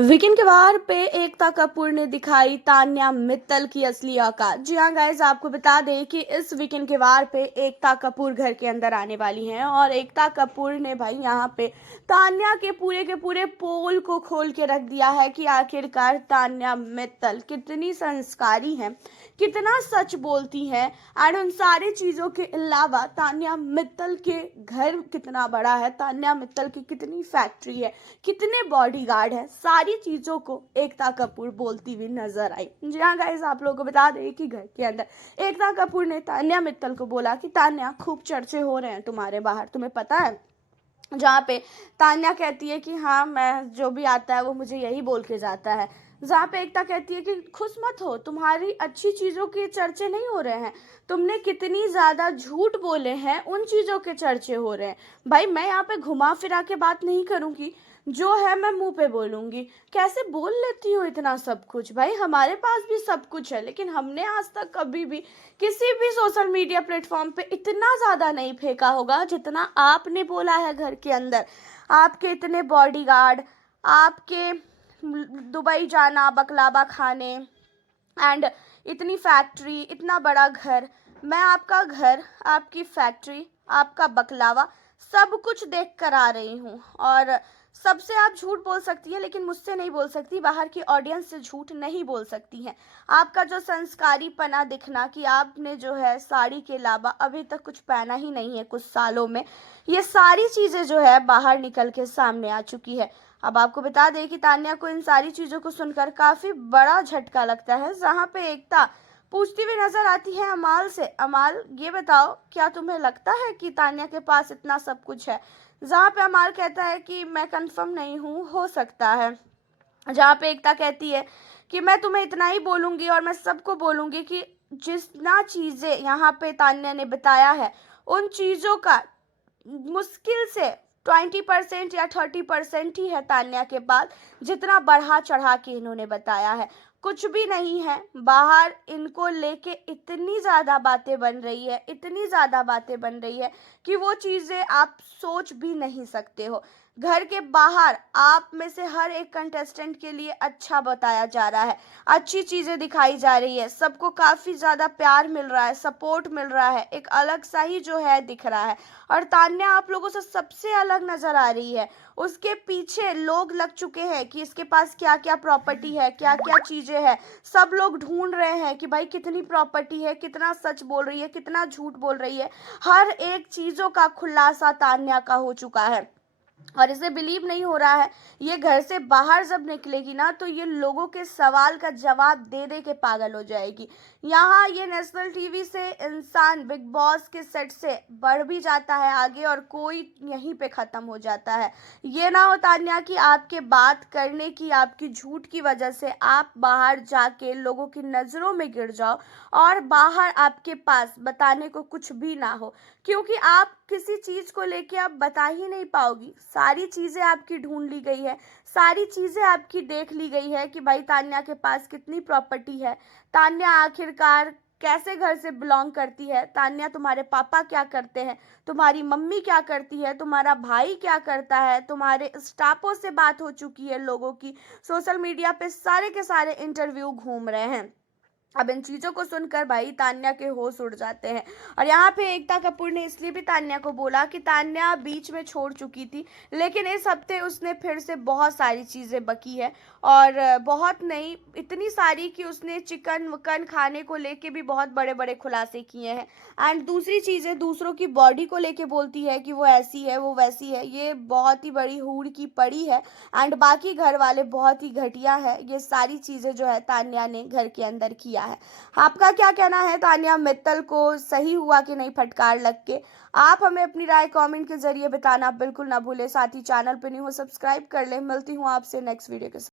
Weekend के वार पे एकता कपूर ने दिखाई तान्या मित्तल की असली औकात। जी हाँ गाइस, आपको बता दें कि इस वीकेंड के वार पे एकता कपूर घर के अंदर आने वाली हैं और एकता कपूर ने भाई यहाँ पे तान्या के पूरे पोल को खोल के रख दिया है कि आखिरकार तान्या मित्तल कितनी संस्कारी हैं, कितना सच बोलती हैं। एंड उन सारी चीज़ों के अलावा तान्या मित्तल के घर कितना बड़ा है, तान्या मित्तल की कितनी फैक्ट्री है, कितने बॉडीगार्ड है, सारी चीजों को एकता कपूर बोलती हुई नजर आई। जी हाँ गाइस, आप लोगों को बता दें कि घर के अंदर एकता कपूर ने तान्या मित्तल को बोला कि तान्या खूब चर्चे हो रहे हैं तुम्हारे बाहर, तुम्हें पता है। जहाँ पे तान्या कहती है कि हाँ, मैं जो भी आता है वो मुझे यही बोल के जाता है। जहाँ पे एकता कहती है कि खुश मत हो, तुम्हारी अच्छी चीज़ों के चर्चे नहीं हो रहे हैं, तुमने कितनी ज़्यादा झूठ बोले हैं उन चीज़ों के चर्चे हो रहे हैं। भाई मैं यहाँ पे घुमा फिरा के बात नहीं करूँगी, जो है मैं मुंह पे बोलूँगी। कैसे बोल लेती हो इतना सब कुछ? भाई हमारे पास भी सब कुछ है, लेकिन हमने आज तक कभी भी किसी भी सोशल मीडिया प्लेटफॉर्म पे इतना ज़्यादा नहीं फेंका होगा जितना आपने बोला है घर के अंदर। आपके इतने बॉडीगार्ड, आपके दुबई जाना, बकलावा खाने, एंड इतनी फैक्ट्री, इतना बड़ा घर। मैं आपका घर, आपकी फैक्ट्री, आपका बकलावा सब कुछ देख कर आ रही हूँ और सबसे आप झूठ बोल सकती हैं, लेकिन मुझसे नहीं बोल सकती, बाहर की ऑडियंस से झूठ नहीं बोल सकती हैं। आपका जो संस्कारी पना दिखना कि आपने जो है साड़ी के अलावा अभी तक कुछ पहना ही नहीं है कुछ सालों में, ये सारी चीज़ें जो है बाहर निकल के सामने आ चुकी है। अब आपको बता दें कि तान्या को इन सारी चीज़ों को सुनकर काफ़ी बड़ा झटका लगता है। जहाँ पे एकता पूछती हुई नजर आती है अमाल से, अमाल ये बताओ क्या तुम्हें लगता है कि तान्या के पास इतना सब कुछ है? जहाँ पे अमाल कहता है कि मैं कंफर्म नहीं हूँ, हो सकता है। जहाँ पे एकता कहती है कि मैं तुम्हें इतना ही बोलूँगी और मैं सबको बोलूँगी कि जितना चीज़ें यहाँ पे तान्या ने बताया है उन चीज़ों का मुश्किल से 20% या 30% ही है तान्या के पास, जितना बढ़ा चढ़ा के इन्होंने बताया है कुछ भी नहीं है। बाहर इनको लेके इतनी ज़्यादा बातें बन रही है, इतनी ज़्यादा बातें बन रही है कि वो चीज़ें आप सोच भी नहीं सकते हो। घर के बाहर आप में से हर एक कंटेस्टेंट के लिए अच्छा बताया जा रहा है, अच्छी चीज़ें दिखाई जा रही है, सबको काफ़ी ज़्यादा प्यार मिल रहा है, सपोर्ट मिल रहा है, एक अलग सा ही जो है दिख रहा है। और तान्या आप लोगों से सबसे अलग नज़र आ रही है। उसके पीछे लोग लग चुके हैं कि इसके पास क्या क्या प्रॉपर्टी है, क्या क्या चीज़ें हैं। सब लोग ढूंढ रहे हैं कि भाई कितनी प्रॉपर्टी है, कितना सच बोल रही है, कितना झूठ बोल रही है। हर एक चीज़ों का खुलासा तान्या का हो चुका है और इसे बिलीव नहीं हो रहा है। ये घर से बाहर जब निकलेगी ना तो ये लोगों के सवाल का जवाब दे दे के पागल हो जाएगी। यहाँ ये नेशनल टीवी से इंसान बिग बॉस के सेट से बढ़ भी जाता है आगे और कोई यहीं पे ख़त्म हो जाता है। ये ना हो तान्या कि आपके बात करने की, आपकी झूठ की वजह से आप बाहर जाके लोगों की नज़रों में गिर जाओ और बाहर आपके पास बताने को कुछ भी ना हो, क्योंकि आप किसी चीज़ को लेके आप बता ही नहीं पाओगी। सारी चीज़ें आपकी ढूंढ ली गई है, सारी चीज़ें आपकी देख ली गई है कि भाई तान्या के पास कितनी प्रॉपर्टी है, तान्या आखिरकार कैसे घर से बिलोंग करती है, तान्या तुम्हारे पापा क्या करते हैं, तुम्हारी मम्मी क्या करती है, तुम्हारा भाई क्या करता है, तुम्हारे स्टाफों से बात हो चुकी है लोगों की, सोशल मीडिया पे सारे के सारे इंटरव्यू घूम रहे हैं। अब इन चीज़ों को सुनकर भाई तान्या के होश उड़ जाते हैं और यहाँ पे एकता कपूर ने इसलिए भी तान्या को बोला कि तान्या बीच में छोड़ चुकी थी, लेकिन इस हफ्ते उसने फिर से बहुत सारी चीज़ें बकी है और बहुत नहीं, इतनी सारी कि उसने चिकन वकन खाने को लेके भी बहुत बड़े बड़े खुलासे किए हैं। एंड दूसरी चीज़ें दूसरों की बॉडी को लेके बोलती है कि वो ऐसी है, वो वैसी है, ये बहुत ही बड़ी हूड़ की पड़ी है। एंड बाकी घर वाले बहुत ही घटिया है। ये सारी चीज़ें जो है तान्या ने घर के अंदर किया है। आपका क्या कहना है तान्या मित्तल को सही हुआ कि नहीं फटकार लग के? आप हमें अपनी राय कमेंट के जरिए बताना बिल्कुल ना भूले। साथ ही चैनल पे नहीं हो सब्सक्राइब कर ले। मिलती हूँ आपसे नेक्स्ट वीडियो के साथ।